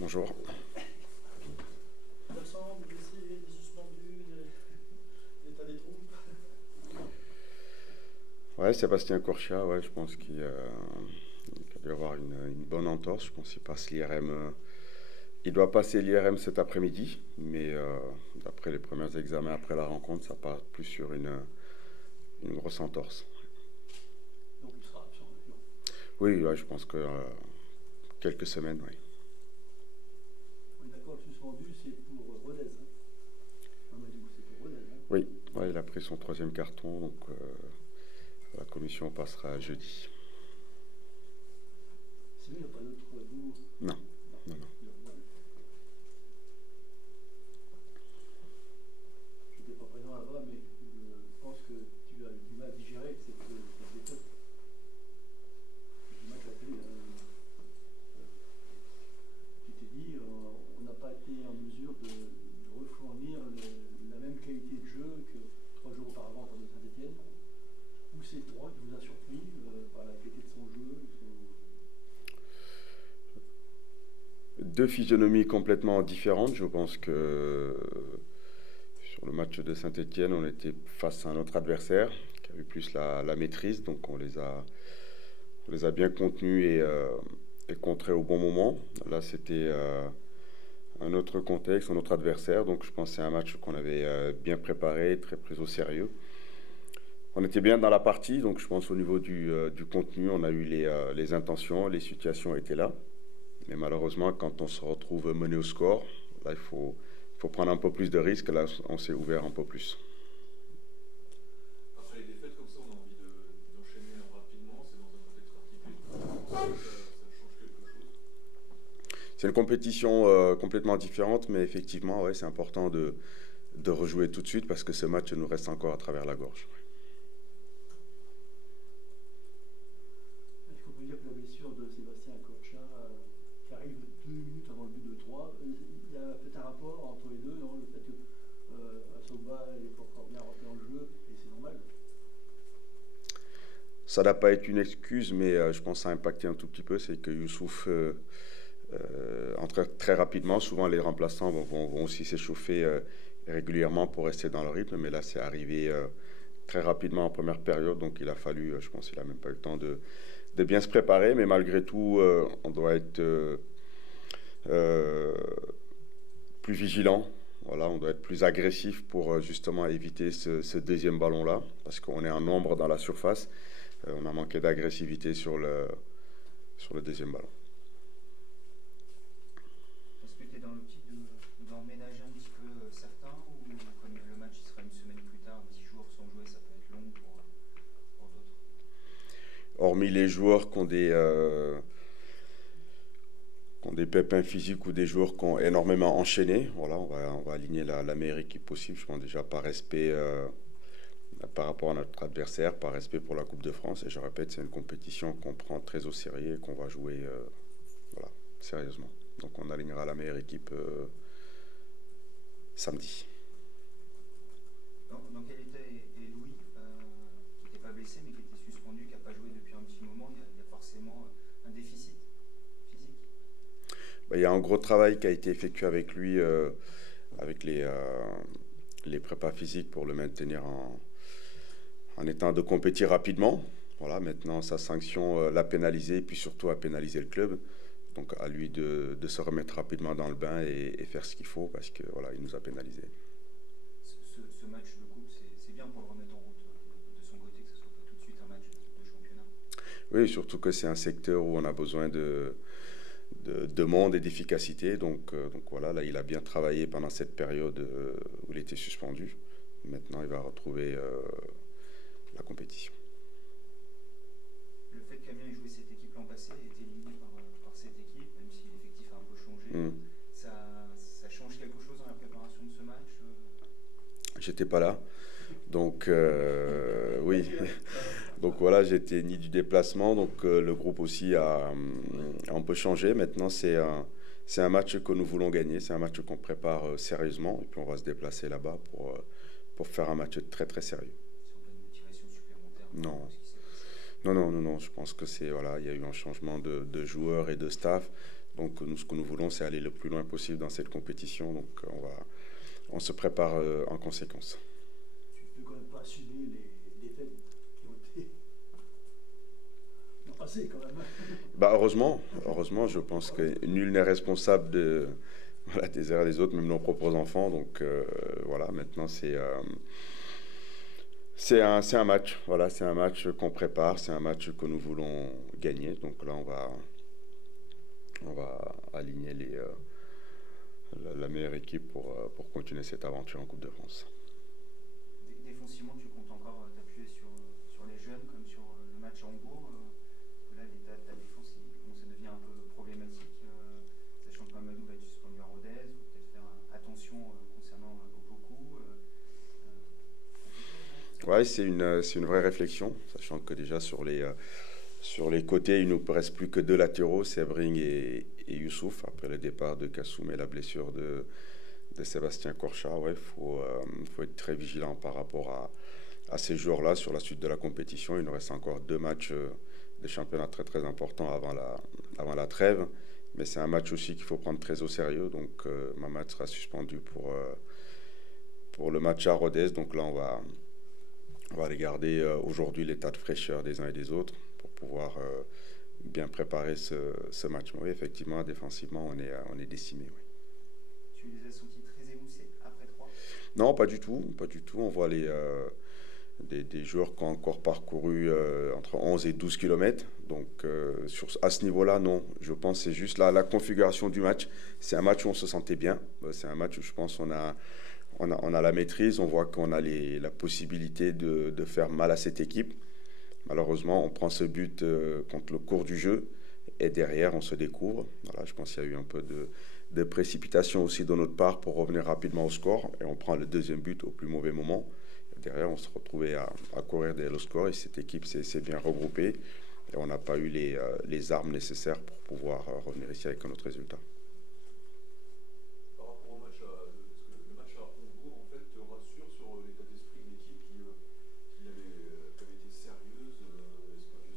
Bonjour. Absent, des blessés, des suspendus, l'état des troupes. Ouais, Sébastien Corchia, ouais, je pense qu'il a dû avoir une bonne entorse. Je pense qu'il passe l'IRM. Il doit passer l'IRM cet après-midi, mais d'après les premiers examens après la rencontre, ça part plus sur une grosse entorse. Donc il sera absent. Oui, ouais, je pense que quelques semaines, oui. On est d'accord, le suspendu, c'est pour Rodez. Mamadou, c'est pour Rodez. Oui, ouais, il a pris son 3e carton, donc la commission passera jeudi. Sinon, il n'y a pas d'autre goût. Non, non, non. Je n'étais pas présent là-bas, mais je pense que tu as du mal à digérer cette défaite. Du match à clé. Tu t'es dit, on n'a pas été en mesure de refournir la même qualité de jeu que 3 jours auparavant contre Saint-Etienne. Ou c'est toi qui vous a surpris par la qualité de son jeu? Deux physionomies complètement différentes. Je pense que sur le match de Saint-Etienne, on était face à un autre adversaire qui avait plus la maîtrise, donc on les a bien contenus et contrés au bon moment. Là, c'était un autre contexte, un autre adversaire, donc je pense que c'est un match qu'on avait bien préparé, très pris au sérieux. On était bien dans la partie, donc je pense au niveau du contenu, on a eu les intentions, les situations étaient là. Mais malheureusement, quand on se retrouve mené au score, là, il faut prendre un peu plus de risques. Là, on s'est ouvert un peu plus. Après les défaites comme ça, on a envie d'enchaîner rapidement. C'est dans un contexte particulier. Ça change quelque chose. C'est une compétition complètement différente, mais effectivement, ouais, c'est important de rejouer tout de suite parce que ce match nous reste encore à travers la gorge. Est-ce qu'on peut dire que la blessure de Sébastien Corchia, qui arrive 2 minutes avant le but de 3, il y a peut-être un rapport entre les deux, non? Le fait que Assoba est pas encore bien rentré dans le jeu, et c'est normal. Ça n'a pas été une excuse, mais je pense que ça a impacté un tout petit peu. C'est que Youssouf entre très rapidement. Souvent, les remplaçants vont aussi s'échauffer régulièrement pour rester dans le rythme, mais là, c'est arrivé très rapidement en première période, donc il a fallu, je pense qu'il n'a même pas eu le temps de bien se préparer, mais malgré tout, on doit être plus vigilant. Voilà, on doit être plus agressif pour justement éviter ce deuxième ballon-là, parce qu'on est en nombre dans la surface. On a manqué d'agressivité sur le deuxième ballon. Est-ce que tu es dans l'optique d'en ménager un petit peu certains, ou comme le match sera une semaine plus tard, 10 jours sans jouer, ça peut être long pour d'autres? Hormis les joueurs qui ont des pépins physiques ou des joueurs qui ont énormément enchaîné, voilà, on va aligner la meilleure équipe possible. Je pense déjà par respect par rapport à notre adversaire, par respect pour la Coupe de France. Et je répète, c'est une compétition qu'on prend très au sérieux et qu'on va jouer voilà, sérieusement. Donc on alignera la meilleure équipe samedi. Dans quel état est Louis, qui n'était pas blessé mais qui était suspendu, qui n'a pas joué depuis un petit moment? Il y a forcément un déficit physique? Il y a un gros travail qui a été effectué avec lui, avec les prépas physiques pour le maintenir en étant de compétir rapidement. Voilà, maintenant, sa sanction l'a pénalisé et puis surtout a pénalisé le club. Donc à lui de se remettre rapidement dans le bain et faire ce qu'il faut parce que voilà, il nous a pénalisé. Ce match de coupe, c'est bien pour le remettre en route de son côté, que ce soit pas tout de suite un match de championnat. Oui, surtout que c'est un secteur où on a besoin de monde et d'efficacité. Donc voilà, là, il a bien travaillé pendant cette période où il était suspendu. Maintenant, il va retrouver la compétition. Le fait qu'Amiens ait joué cette équipe l'an passé et été éliminé par cette équipe, même si l'effectif a un peu changé, ça change quelque chose dans la préparation de ce match? J'étais pas là. Donc oui. Donc voilà, j'étais ni du déplacement. Donc le groupe aussi a un peu changé. Maintenant, c'est un match que nous voulons gagner. C'est un match qu'on prépare sérieusement. Et puis on va se déplacer là-bas pour faire un match très très sérieux. Sur une motivation supplémentaire? Non. Ce qui s'est passé. Non. Je pense que c'est voilà, il y a eu un changement de joueurs et de staff. Donc nous, ce que nous voulons, c'est aller le plus loin possible dans cette compétition. Donc on se prépare en conséquence. Tu ne peux quand même pas assumer les défaites qui ont été passées quand même. Bah heureusement, je pense que nul n'est responsable voilà, des erreurs des autres, même nos propres enfants. Donc voilà, maintenant c'est un match. Voilà, c'est un match qu'on prépare, c'est un match que nous voulons gagner. Donc là, on va aligner la meilleure équipe pour continuer cette aventure en Coupe de France. Défensivement, tu comptes encore t'appuyer sur les jeunes comme sur le match à Hambourg. Là, ta défense commence à devenir un peu problématique, sachant que Mamadou va être suspendu à Rodez. Il faut peut-être faire attention concernant Opoku. Ouais, c'est une vraie réflexion, sachant que déjà sur les côtés, il ne nous reste plus que deux latéraux, Sebring et Youssouf, après le départ de Kassoum et la blessure de Sébastien Corchat. Ouais, faut être très vigilant par rapport à ces joueurs-là sur la suite de la compétition. Il nous reste encore 2 matchs de championnat très très importants avant la trêve, mais c'est un match aussi qu'il faut prendre très au sérieux. Donc Mamad sera suspendu pour le match à Rodez. Donc là, on va regarder aujourd'hui l'état de fraîcheur des uns et des autres pour pouvoir bien préparer ce match. Mais oui, effectivement, défensivement, on est décimé. Oui. Tu les as sentis très émoussés après 3? Non, pas du tout. On voit des joueurs qui ont encore parcouru entre 11 et 12 km. Donc à ce niveau-là, non. Je pense que c'est juste la configuration du match. C'est un match où on se sentait bien. C'est un match où je pense qu'on a la maîtrise. On voit qu'on a la possibilité de faire mal à cette équipe. Malheureusement, on prend ce but contre le cours du jeu et derrière, on se découvre. Voilà, je pense qu'il y a eu un peu de précipitation aussi de notre part pour revenir rapidement au score. Et on prend le deuxième but au plus mauvais moment. Et derrière, on se retrouvait à courir derrière le score et cette équipe s'est bien regroupée. Et on n'a pas eu les armes nécessaires pour pouvoir revenir ici avec un autre résultat. Par rapport au match le match à Hambourg, en fait, te rassure sur l'état d'esprit de l'équipe qui avait été sérieuse.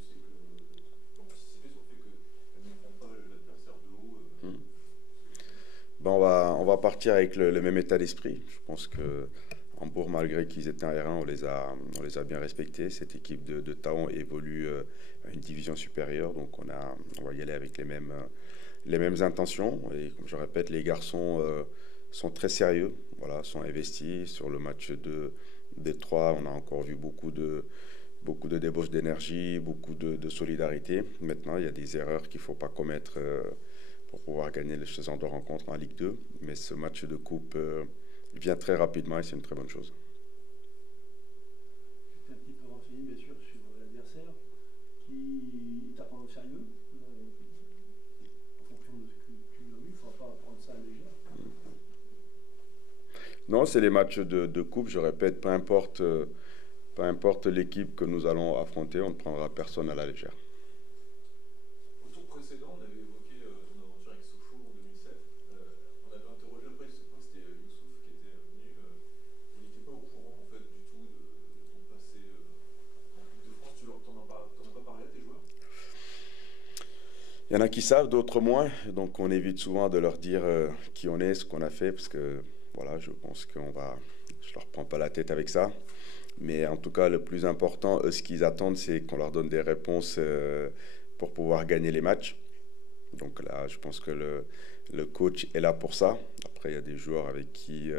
Je sais que tu anticipais sur le fait qu'elle ne prend pas l'adversaire de haut. Ben on va partir avec le même état d'esprit. Je pense que Hambourg, malgré qu'ils étaient en R1, on les a bien respectés. Cette équipe de Taon évolue à une division supérieure, donc on va y aller avec les mêmes intentions. Et comme je répète, les garçons sont très sérieux, voilà, sont investis. Sur le match des 3, on a encore vu beaucoup de débauche d'énergie, beaucoup de solidarité. Maintenant, il y a des erreurs qu'il ne faut pas commettre pour pouvoir gagner ce genre de rencontre en Ligue 2. Mais ce match de coupe vient très rapidement et c'est une très bonne chose. Tu t'es un petit peu renseigné, bien sûr, sur l'adversaire qui t'a pris au sérieux. En fonction de ce que tu as vu, il ne faudra pas prendre ça à la légère. Non, c'est les matchs de coupe, je répète, peu importe l'équipe que nous allons affronter, on ne prendra personne à la légère. Au tour précédent, on avait évoqué ton aventure avec Sochaux en 2007. On avait interrogé après, je sais pas, c'était Youssouf qui était venu. Il n'était pas au courant en fait du tout de ton passé en Coupe de France. Tu n'en as pas parlé à tes joueurs? Il y en a qui savent, d'autres moins. Donc on évite souvent de leur dire qui on est, ce qu'on a fait, parce que voilà, je pense je leur prends pas la tête avec ça. Mais en tout cas, le plus important, eux, ce qu'ils attendent, c'est qu'on leur donne des réponses pour pouvoir gagner les matchs. Donc là, je pense que le coach est là pour ça. Après, il y a des joueurs avec qui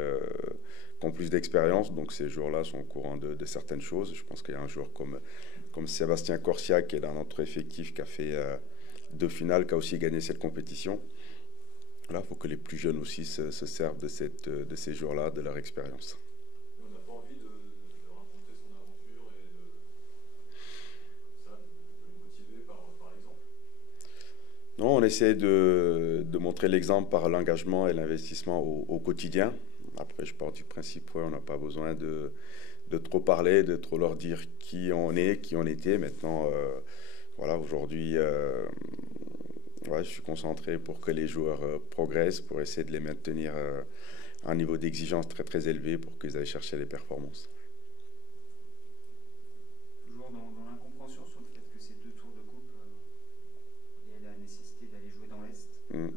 ont plus d'expérience. Donc ces joueurs-là sont au courant de certaines choses. Je pense qu'il y a un joueur comme Sébastien Corchat qui est dans notre effectif, qui a fait 2 finales, qui a aussi gagné cette compétition. Là, il faut que les plus jeunes aussi se servent de ces joueurs-là, de leur expérience. On n'a pas envie de raconter son aventure et de le motiver par exemple. Non, on essaie de montrer l'exemple par l'engagement et l'investissement au quotidien. Après, je pars du principe on n'a pas besoin de trop parler, de trop leur dire qui on est, qui on était. Maintenant, voilà, aujourd'hui, je suis concentré pour que les joueurs progressent, pour essayer de les maintenir à un niveau d'exigence très très élevé pour qu'ils aillent chercher les performances. Toujours dans l'incompréhension sur le fait que ces 2 tours de coupe, il y a la nécessité d'aller jouer dans l'Est. Mm.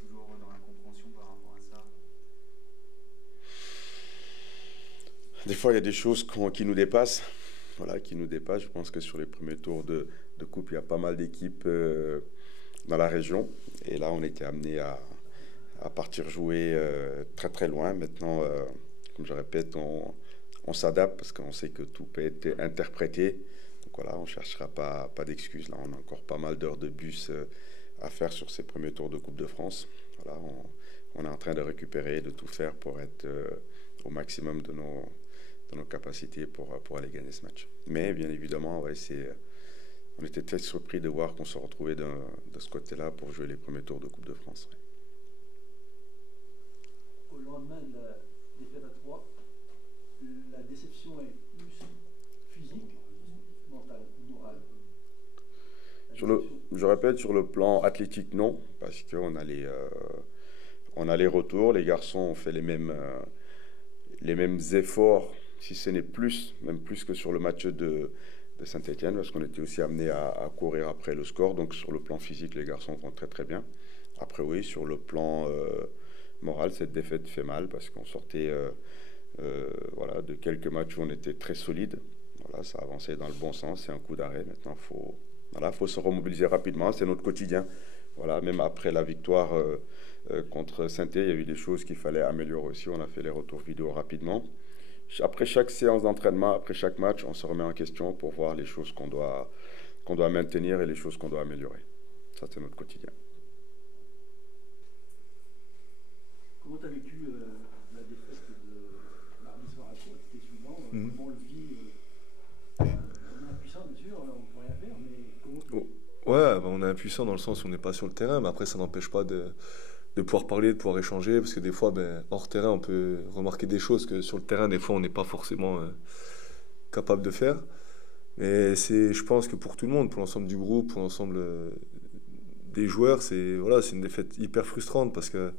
Toujours dans la compréhension par rapport à ça. Des fois, il y a des choses qui nous dépassent. Voilà, qui nous dépassent. Je pense que sur les premiers tours de coupe, il y a pas mal d'équipes dans la région. Et là, on était amené à partir jouer très très loin. Maintenant, comme je répète, on s'adapte parce qu'on sait que tout peut être interprété. Donc voilà, on ne cherchera pas d'excuses. Là, on a encore pas mal d'heures de bus à faire sur ces premiers tours de Coupe de France. Voilà, on est en train de récupérer, de tout faire pour être au maximum de nos capacités pour aller gagner ce match. Mais bien évidemment, ouais, on était très surpris de voir qu'on se retrouvait de ce côté-là pour jouer les premiers tours de Coupe de France. Ouais. Au lendemain de la défaite à 3, la déception est plus physique, mentale, morale. Je répète, sur le plan athlétique, non, parce qu'on a les retours, les garçons ont fait les mêmes efforts, si ce n'est plus, même plus que sur le match de Saint-Étienne, parce qu'on était aussi amené à courir après le score. Donc sur le plan physique, les garçons vont très très bien. Après oui, sur le plan moral, cette défaite fait mal, parce qu'on sortait voilà, de quelques matchs où on était très solide. Voilà, ça avançait dans le bon sens, c'est un coup d'arrêt. Maintenant, faut se remobiliser rapidement, c'est notre quotidien. Voilà, même après la victoire contre Saint-Étienne, il y a eu des choses qu'il fallait améliorer aussi. On a fait les retours vidéo rapidement. Après chaque séance d'entraînement, après chaque match, on se remet en question pour voir les choses qu'on doit maintenir et les choses qu'on doit améliorer. Ça, c'est notre quotidien. Comment tu as vécu la défaite de mardi soir à Pau? C'était souvent, comment on le vit on est impuissant, bien sûr, on ne peut rien faire, mais comment Ouais, bah, on est impuissant dans le sens où on n'est pas sur le terrain, mais après, ça n'empêche pas de pouvoir parler, de pouvoir échanger, parce que des fois, hors terrain, on peut remarquer des choses que sur le terrain, des fois, on n'est pas forcément capable de faire. Mais je pense que pour tout le monde, pour l'ensemble du groupe, pour l'ensemble des joueurs, c'est une défaite hyper frustrante, parce que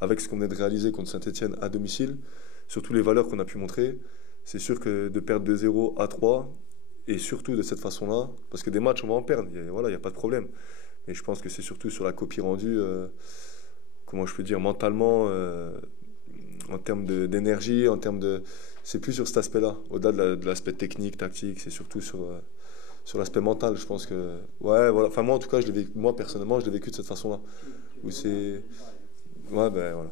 avec ce qu'on venait de réaliser contre Saint-Étienne à domicile, surtout les valeurs qu'on a pu montrer, c'est sûr que de perdre 2-0 à 3, et surtout de cette façon-là, parce que des matchs, on va en perdre, il n'y a pas de problème. Mais je pense que c'est surtout sur la copie rendue, comment je peux dire, mentalement, en termes d'énergie, c'est plus sur cet aspect-là, au-delà de l'aspect technique, tactique, c'est surtout sur l'aspect mental, je pense que... Ouais, voilà. Enfin, moi, en tout cas, moi, personnellement, je l'ai vécu de cette façon-là. Où c'est... Ouais, voilà.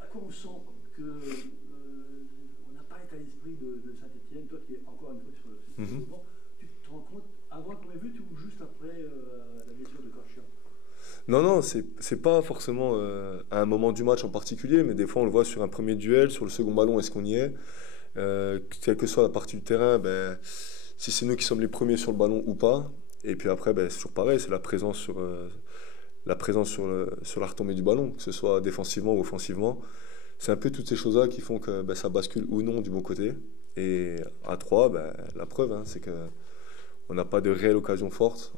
À quoi on sent que on n'a pas l'état d'esprit de Saint-Étienne, toi qui es encore une fois sur le banc, tu te rends compte avant le premier but ou juste après la blessure de Corchia? Non, c'est pas forcément à un moment du match en particulier, mais des fois on le voit sur un premier duel, sur le second ballon, est-ce qu'on y est quelle que soit la partie du terrain, si c'est nous qui sommes les premiers sur le ballon ou pas. Et puis après, c'est toujours pareil, c'est la présence sur la retombée du ballon, que ce soit défensivement ou offensivement. C'est un peu toutes ces choses-là qui font que ça bascule ou non du bon côté. Et à 3, la preuve, hein, c'est qu'on n'a pas de réelle occasion forte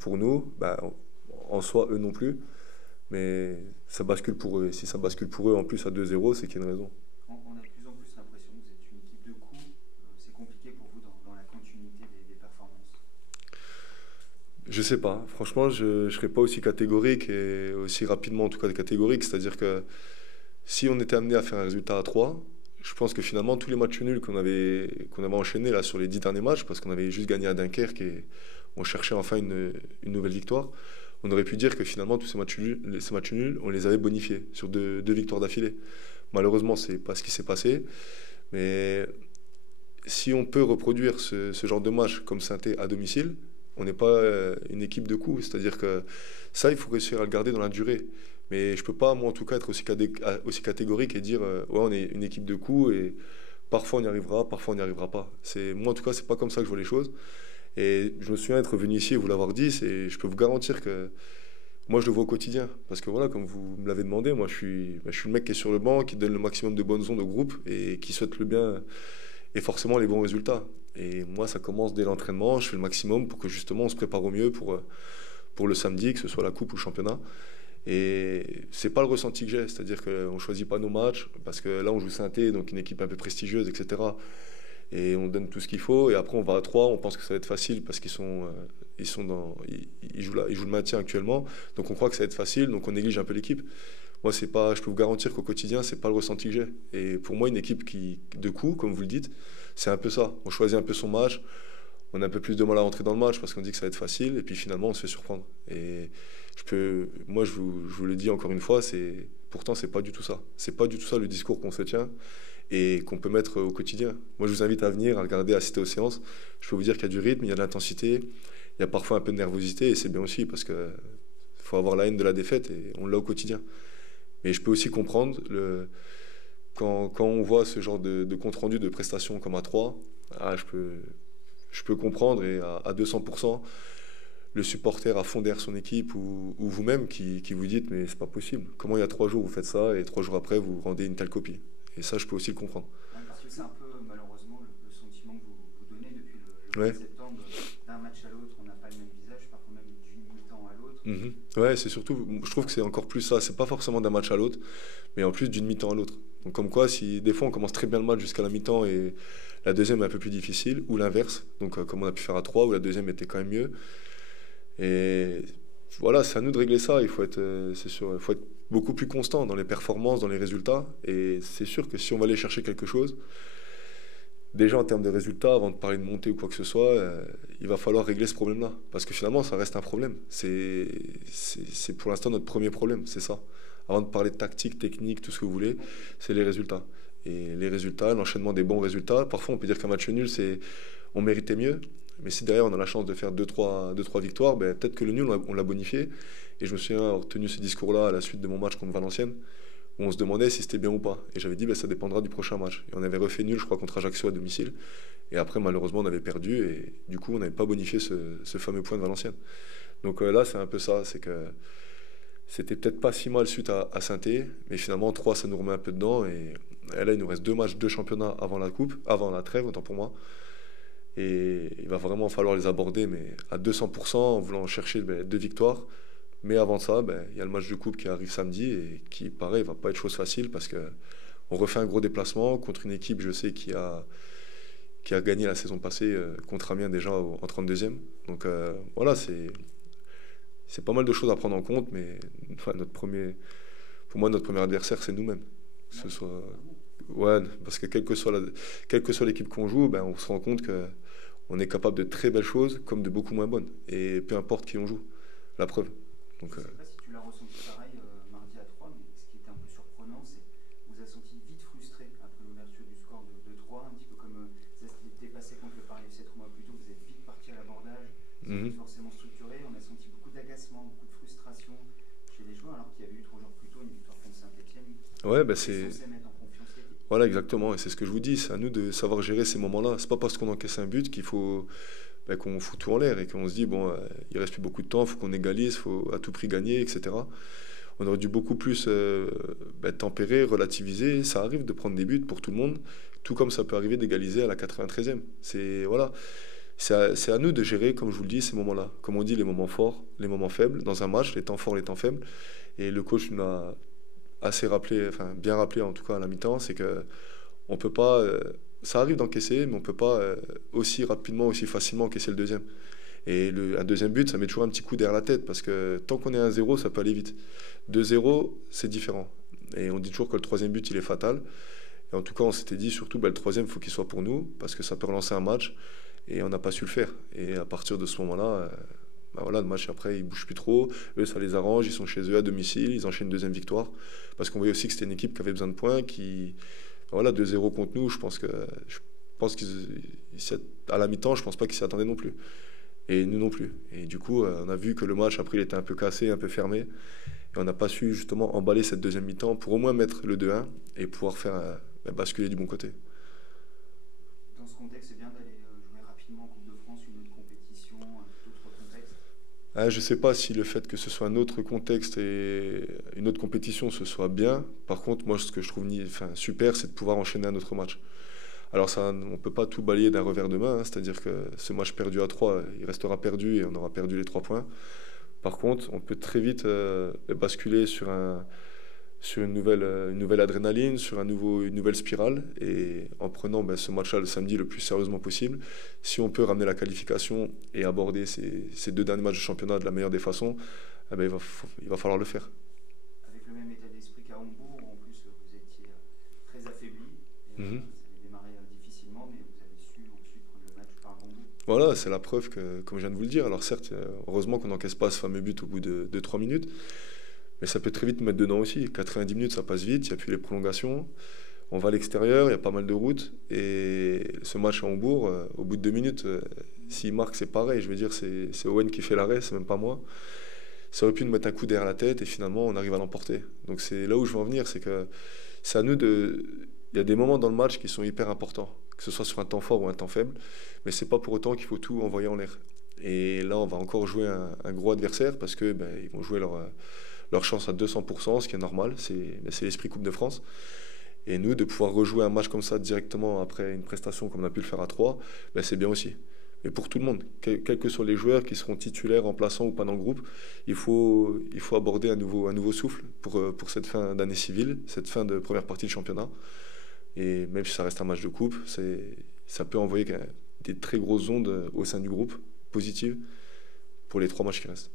pour nous. En soi, eux non plus. Mais ça bascule pour eux. Et si ça bascule pour eux en plus à 2-0, c'est qu'il y a une raison. On a de plus en plus l'impression que vous êtes une équipe de coups. C'est compliqué pour vous dans la continuité des performances. Je sais pas. Franchement, je ne serais pas aussi catégorique et aussi rapidement en tout cas catégorique. C'est-à-dire que si on était amené à faire un résultat à 3, je pense que finalement tous les matchs nuls qu'on avait enchaînés là, sur les 10 derniers matchs, parce qu'on avait juste gagné à Dunkerque et on cherchait enfin une nouvelle victoire, on aurait pu dire que finalement tous ces matchs nuls, on les avait bonifiés sur deux victoires d'affilée. Malheureusement, c'est pas ce qui s'est passé. Mais si on peut reproduire ce genre de match comme Saint-Étienne à domicile, on n'est pas une équipe de coups. C'est-à-dire que ça, il faut réussir à le garder dans la durée. Mais je peux pas, moi en tout cas, être aussi catégorique et dire ouais, on est une équipe de coups et parfois on y arrivera, parfois on n'y arrivera pas. Moi en tout cas, c'est pas comme ça que je vois les choses. Et je me souviens être venu ici et vous l'avoir dit, je peux vous garantir que moi je le vois au quotidien. Parce que voilà, comme vous me l'avez demandé, moi je suis le mec qui est sur le banc, qui donne le maximum de bonnes ondes au groupe et qui souhaite le bien et forcément les bons résultats. Et moi ça commence dès l'entraînement, je fais le maximum pour que justement on se prépare au mieux pour le samedi, que ce soit la coupe ou le championnat. Et c'est pas le ressenti que j'ai, c'est-à-dire qu'on choisit pas nos matchs, parce que là on joue Saint-Étienne, donc une équipe un peu prestigieuse, etc. et on donne tout ce qu'il faut. Et après, on va à 3, on pense que ça va être facile parce qu'ils jouent le maintien actuellement. Donc on croit que ça va être facile, donc on néglige un peu l'équipe. Moi, c'est pas, je peux vous garantir qu'au quotidien, c'est pas le ressenti que j'ai. Et pour moi, une équipe de coups, comme vous le dites, c'est un peu ça. On choisit un peu son match, on a un peu plus de mal à rentrer dans le match parce qu'on dit que ça va être facile, et puis finalement, on se fait surprendre. Et moi, je vous le dis encore une fois, pourtant, c'est pas du tout ça. C'est pas du tout ça le discours qu'on se tient et qu'on peut mettre au quotidien. Moi, je vous invite à venir, à regarder, à assister aux séances. Je peux vous dire qu'il y a du rythme, il y a de l'intensité, il y a parfois un peu de nervosité, et c'est bien aussi parce que faut avoir la haine de la défaite, et on l'a au quotidien. Mais je peux aussi comprendre, quand on voit ce genre de compte-rendu de prestations comme à 3, je peux comprendre, et à 200%, le supporter à fond derrière son équipe, ou vous-même qui vous dites mais c'est pas possible. Comment il y a 3 jours vous faites ça et 3 jours après vous rendez une telle copie. Et ça, je peux aussi le comprendre. Parce que c'est un peu malheureusement le sentiment que vous donnez depuis le Ouais. 20 septembre. D'un match à l'autre, on n'a pas le même visage, parfois même d'une mi-temps à l'autre. Ouais, c'est surtout, je trouve que c'est encore plus ça. C'est pas forcément d'un match à l'autre, mais en plus d'une mi-temps à l'autre. Donc comme quoi, si des fois on commence très bien le match jusqu'à la mi-temps et la deuxième est un peu plus difficile, ou l'inverse, donc comme on a pu faire à 3, où la deuxième était quand même mieux. Et voilà, c'est à nous de régler ça. C'est sûr, il faut être beaucoup plus constant dans les performances, dans les résultats. Et c'est sûr que si on va aller chercher quelque chose, déjà en termes de résultats, avant de parler de montée ou quoi que ce soit, il va falloir régler ce problème-là. Parce que finalement, ça reste un problème. C'est pour l'instant notre premier problème, c'est ça. Avant de parler de tactique, technique, tout ce que vous voulez, c'est les résultats. Et les résultats, l'enchaînement des bons résultats, parfois on peut dire qu'un match nul, on méritait mieux. Mais si derrière on a la chance de faire 2-3 victoires, ben, peut-être que le nul, on l'a bonifié. Et je me souviens avoir tenu ce discours-là à la suite de mon match contre Valenciennes, où on se demandait si c'était bien ou pas. Et j'avais dit, ben, ça dépendra du prochain match. Et on avait refait nul, je crois, contre Ajaccio à domicile. Et après, malheureusement, on avait perdu. Et du coup, on n'avait pas bonifié ce fameux point de Valenciennes. Donc là, c'est un peu ça. C'est que c'était peut-être pas si mal suite à Saint-Étienne, mais finalement, 3, ça nous remet un peu dedans. Et là, il nous reste 2 matchs, 2 championnats avant la coupe, avant la trêve, autant pour moi. Et il va vraiment falloir les aborder, mais à 200%, en voulant chercher 2 victoires. Mais avant ça, il y a le match de coupe qui arrive samedi et qui, pareil, va pas être chose facile parce qu'on refait un gros déplacement contre une équipe, je sais, qui a gagné la saison passée contre Amiens déjà en 32e. Donc voilà, c'est pas mal de choses à prendre en compte, mais enfin, pour moi, notre premier adversaire, c'est nous-mêmes. Que ce soit... Ouais, parce que quelle que soit l'équipe qu'on joue, on se rend compte qu'on est capable de très belles choses comme de beaucoup moins bonnes. Et peu importe qui on joue, la preuve. Donc, je ne sais pas si tu l'as ressenti pareil mardi à 3, mais ce qui était un peu surprenant, c'est que vous avez senti vite frustré après l'ouverture du score de 3, un petit peu comme ça s'était passé contre le Paris FC 3 mois plus tôt. Vous êtes vite parti à l'abordage, vous êtes forcément structuré. On a senti beaucoup d'agacement, beaucoup de frustration chez les joueurs, alors qu'il y avait eu 3 jours plus tôt une victoire contre Saint-Etienne. Ouais, voilà, exactement, et c'est ce que je vous dis, c'est à nous de savoir gérer ces moments-là. C'est pas parce qu'on encaisse un but qu'il faut qu'on fout tout en l'air et qu'on se dit il reste plus beaucoup de temps, il faut qu'on égalise, il faut à tout prix gagner, etc. On aurait dû beaucoup plus tempérer, relativiser. Ça arrive de prendre des buts pour tout le monde, tout comme ça peut arriver d'égaliser à la 93e. C'est à nous de gérer, comme je vous le dis, ces moments-là. Comme on dit, les moments forts, les moments faibles dans un match, les temps forts, les temps faibles. Et le coach nous a bien rappelé en tout cas à la mi-temps, c'est que on peut pas, ça arrive d'encaisser, mais on peut pas aussi rapidement, aussi facilement encaisser le deuxième. Et un deuxième but, ça met toujours un petit coup derrière la tête, parce que tant qu'on est à 1-0, ça peut aller vite. 2-0, c'est différent. Et on dit toujours que le troisième but, il est fatal. Et en tout cas, on s'était dit surtout, le troisième, il faut qu'il soit pour nous, parce que ça peut relancer un match, et on n'a pas su le faire. Et à partir de ce moment-là, le match après, ils bougent plus trop. Eux, ça les arrange, ils sont chez eux à domicile, ils enchaînent une deuxième victoire. Parce qu'on voyait aussi que c'était une équipe qui avait besoin de points, 2-0 contre nous, je pense qu'à la mi-temps, je pense pas qu'ils s'y attendaient non plus. Et nous non plus. Et du coup, on a vu que le match, après, il était un peu cassé, un peu fermé. Et on n'a pas su justement emballer cette deuxième mi-temps pour au moins mettre le 2-1 et pouvoir faire basculer du bon côté. Dans ce contexte, c'est bien d'aller jouer rapidement en Coupe de France, une autre compétition, un autre contexte. Je ne sais pas si le fait que ce soit un autre contexte et une autre compétition, ce soit bien. Par contre, moi, ce que je trouve super, c'est de pouvoir enchaîner un autre match. Alors, ça, on ne peut pas tout balayer d'un revers de main, c'est-à-dire que ce match perdu à 3, il restera perdu et on aura perdu les 3 points. Par contre, on peut très vite basculer sur sur une nouvelle adrénaline, sur une nouvelle spirale. Et en prenant ce match-là le samedi le plus sérieusement possible, si on peut ramener la qualification et aborder ces 2 derniers matchs de championnat de la meilleure des façons, il va falloir le faire. Avec le même état d'esprit qu'à Hambourg, où en plus vous étiez très affaibli. Et, ça avait démarré difficilement, mais vous avez su ensuite prendre le match par Hambourg. Voilà, c'est la preuve que, comme je viens de vous le dire, alors certes, heureusement qu'on n'encaisse pas ce fameux but au bout de 3 minutes, mais ça peut très vite nous mettre dedans aussi. 90 minutes, ça passe vite, il n'y a plus les prolongations, on va à l'extérieur, il y a pas mal de routes, et ce match à Hambourg, au bout de 2 minutes, s'il marque, c'est pareil, je veux dire, c'est Owen qui fait l'arrêt, c'est même pas moi. Ça aurait pu nous mettre un coup derrière la tête, et finalement, on arrive à l'emporter. Donc c'est là où je veux en venir, c'est que c'est à nous de... Il y a des moments dans le match qui sont hyper importants, que ce soit sur un temps fort ou un temps faible, mais c'est pas pour autant qu'il faut tout envoyer en l'air. Et là, on va encore jouer un gros adversaire, parce que ils vont jouer leur chance à 200%, ce qui est normal, c'est l'esprit Coupe de France. Et nous, de pouvoir rejouer un match comme ça directement après une prestation comme on a pu le faire à 3, c'est bien aussi. Mais pour tout le monde, quels que soient les joueurs qui seront titulaires, remplaçants ou pas dans le groupe, il faut aborder un nouveau souffle pour cette fin d'année civile, cette fin de première partie de championnat. Et même si ça reste un match de coupe, ça peut envoyer des très grosses ondes au sein du groupe, positives, pour les 3 matchs qui restent.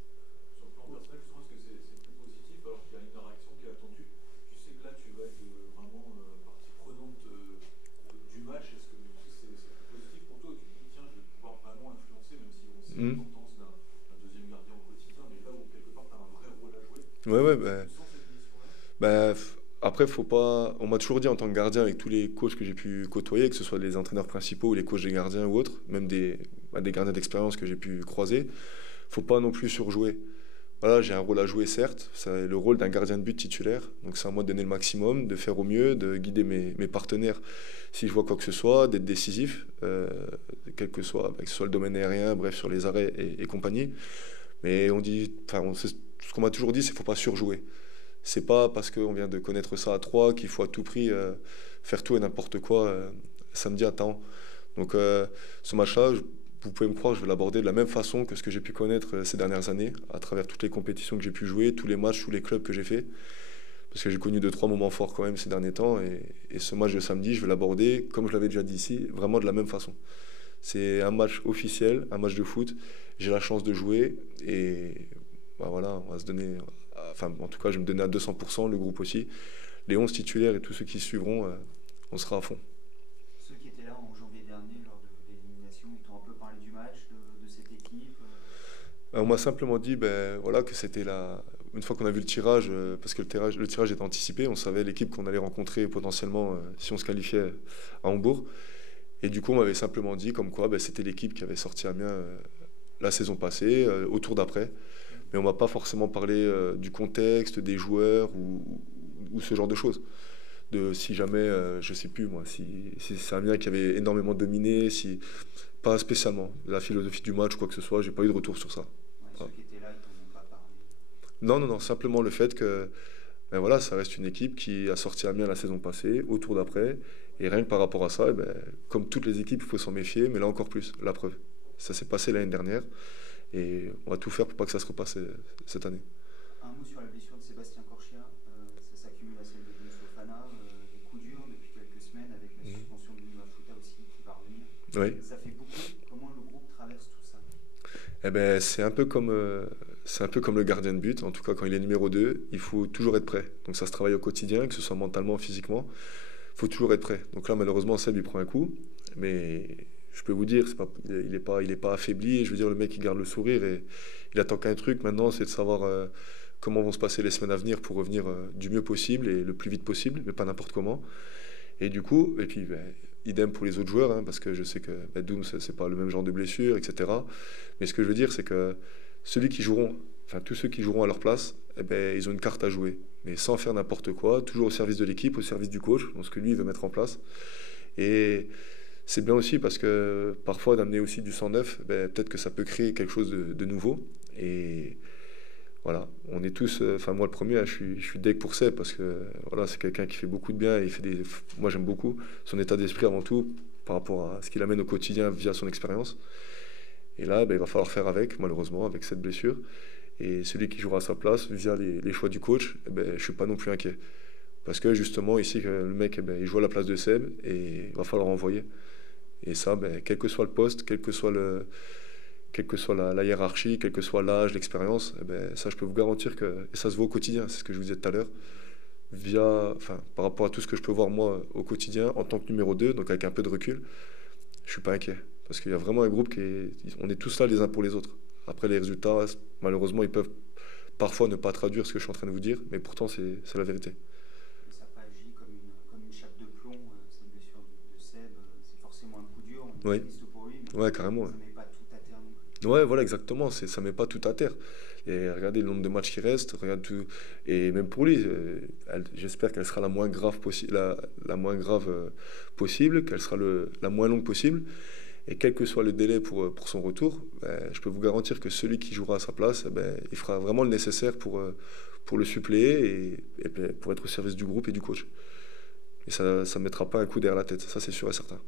Sur le plan personnel, je pense que c'est plus positif alors qu'il y a une réaction qui est attendue. Tu sais que là, tu vas être vraiment partie prenante du match. Est-ce que c'est positif pour toi? Tu te dis, tiens, je vais pouvoir vraiment influencer, même si on sait l'importance d'un deuxième gardien au quotidien, mais là où quelque part, tu as un vrai rôle à jouer. Ouais, Tu sens cette mission-là? après, faut pas. On m'a toujours dit en tant que gardien, avec tous les coachs que j'ai pu côtoyer, que ce soit les entraîneurs principaux ou les coachs des gardiens ou autres, même des gardiens d'expérience que j'ai pu croiser, faut pas non plus surjouer. Voilà, j'ai un rôle à jouer, certes, c'est le rôle d'un gardien de but titulaire, donc c'est à moi de donner le maximum, de faire au mieux, de guider mes partenaires si je vois quoi que ce soit, d'être décisif, quel que ce soit le domaine aérien, bref, sur les arrêts et compagnie. Mais ce qu'on m'a toujours dit, c'est qu'il ne faut pas surjouer. C'est pas parce qu'on vient de connaître ça à 3 qu'il faut à tout prix faire tout et n'importe quoi samedi à temps. Donc ce match-là, vous pouvez me croire, je vais l'aborder de la même façon que ce que j'ai pu connaître ces dernières années, à travers toutes les compétitions que j'ai pu jouer, tous les matchs, tous les clubs que j'ai fait. Parce que j'ai connu 2-3 moments forts quand même ces derniers temps. Et ce match de samedi, je vais l'aborder, comme je l'avais déjà dit ici, vraiment de la même façon. C'est un match officiel, un match de foot. J'ai la chance de jouer et voilà, on va se donner... Enfin, en tout cas, je vais me donner à 200%, le groupe aussi. Les 11 titulaires et tous ceux qui suivront, on sera à fond. Ceux qui étaient là en janvier dernier, lors de l'élimination, ils t'ont un peu parlé du match, de cette équipe On m'a simplement dit voilà, que c'était une fois qu'on a vu le tirage, parce que le tirage était anticipé, on savait l'équipe qu'on allait rencontrer potentiellement si on se qualifiait à Hambourg. Et du coup, on m'avait simplement dit comme quoi c'était l'équipe qui avait sorti Amiens la saison passée, au tour d'après. Mais on ne m'a pas forcément parlé du contexte, des joueurs ou ce genre de choses. Si jamais, je ne sais plus moi, si c'est Amiens qui avait énormément dominé, pas spécialement. La philosophie du match, quoi que ce soit, j'ai pas eu de retour sur ça. Ceux qui étaient là, ils t'en ont pas parlé. Non, simplement le fait que voilà, ça reste une équipe qui a sorti Amiens la saison passée, au tour d'après, et rien que par rapport à ça, comme toutes les équipes, il faut s'en méfier, mais là encore plus, la preuve. Ça s'est passé l'année dernière. Et on va tout faire pour pas que ça se repasse cette année. Un mot sur la blessure de Sébastien Corchia. Ça s'accumule à celle de Denis Fofana. Des coups durs depuis quelques semaines avec la suspension de Lima Fouta aussi qui va revenir. Oui. Ça fait beaucoup. Comment le groupe traverse tout ça? C'est un peu comme le gardien de but. En tout cas, quand il est numéro 2, il faut toujours être prêt. Donc ça se travaille au quotidien, que ce soit mentalement, physiquement. Il faut toujours être prêt. Donc là, malheureusement, Seb, il prend un coup. Mais... je peux vous dire, il est pas affaibli. Je veux dire, le mec, il garde le sourire et il attend qu'un truc maintenant, c'est de savoir comment vont se passer les semaines à venir pour revenir du mieux possible et le plus vite possible, mais pas n'importe comment. Et du coup, idem pour les autres joueurs, parce que je sais que Doom, c'est pas le même genre de blessure, etc. Mais ce que je veux dire, c'est que tous ceux qui joueront à leur place, ils ont une carte à jouer, mais sans faire n'importe quoi, toujours au service de l'équipe, au service du coach, dans ce que lui il veut mettre en place. Et c'est bien aussi parce que parfois d'amener aussi du sang neuf, peut-être que ça peut créer quelque chose de nouveau. Et voilà, on est tous, moi le premier, je suis deg pour Seb parce que voilà, c'est quelqu'un qui fait beaucoup de bien. Moi j'aime beaucoup son état d'esprit avant tout par rapport à ce qu'il amène au quotidien via son expérience. Et là, il va falloir faire avec, malheureusement, avec cette blessure. Et celui qui jouera à sa place, via les choix du coach, eh ben, je ne suis pas non plus inquiet. Parce que justement, ici, le mec, eh ben, il joue à la place de Seb et il va falloir envoyer. Et ça, ben, quel que soit le poste, quelle que soit la hiérarchie, quel que soit l'âge, l'expérience, eh ben, ça, je peux vous garantir que et ça se voit au quotidien, c'est ce que je vous disais tout à l'heure. Par rapport à tout ce que je peux voir moi au quotidien en tant que numéro 2, donc avec un peu de recul, je suis pas inquiet. Parce qu'il y a vraiment un groupe on est tous là les uns pour les autres. Après les résultats, malheureusement, ils peuvent parfois ne pas traduire ce que je suis en train de vous dire, mais pourtant c'est la vérité. Mais ça n'a pas agi comme une chape de plomb, cette blessure de Seb, c'est forcément un coup dur, on est Oui. triste pour lui, mais Ouais, carrément. ça ne met pas tout à terre non plus. Ouais, voilà, exactement. Ça met pas tout à terre. Et regardez le nombre de matchs qui restent, regarde tout. Et même pour lui, j'espère qu'elle sera la moins grave, la moins grave possible, qu'elle sera la moins longue possible. Et quel que soit le délai pour son retour, ben, je peux vous garantir que celui qui jouera à sa place, ben, il fera vraiment le nécessaire pour le suppléer et pour être au service du groupe et du coach. Et ça ne mettra pas un coup derrière la tête, ça c'est sûr et certain.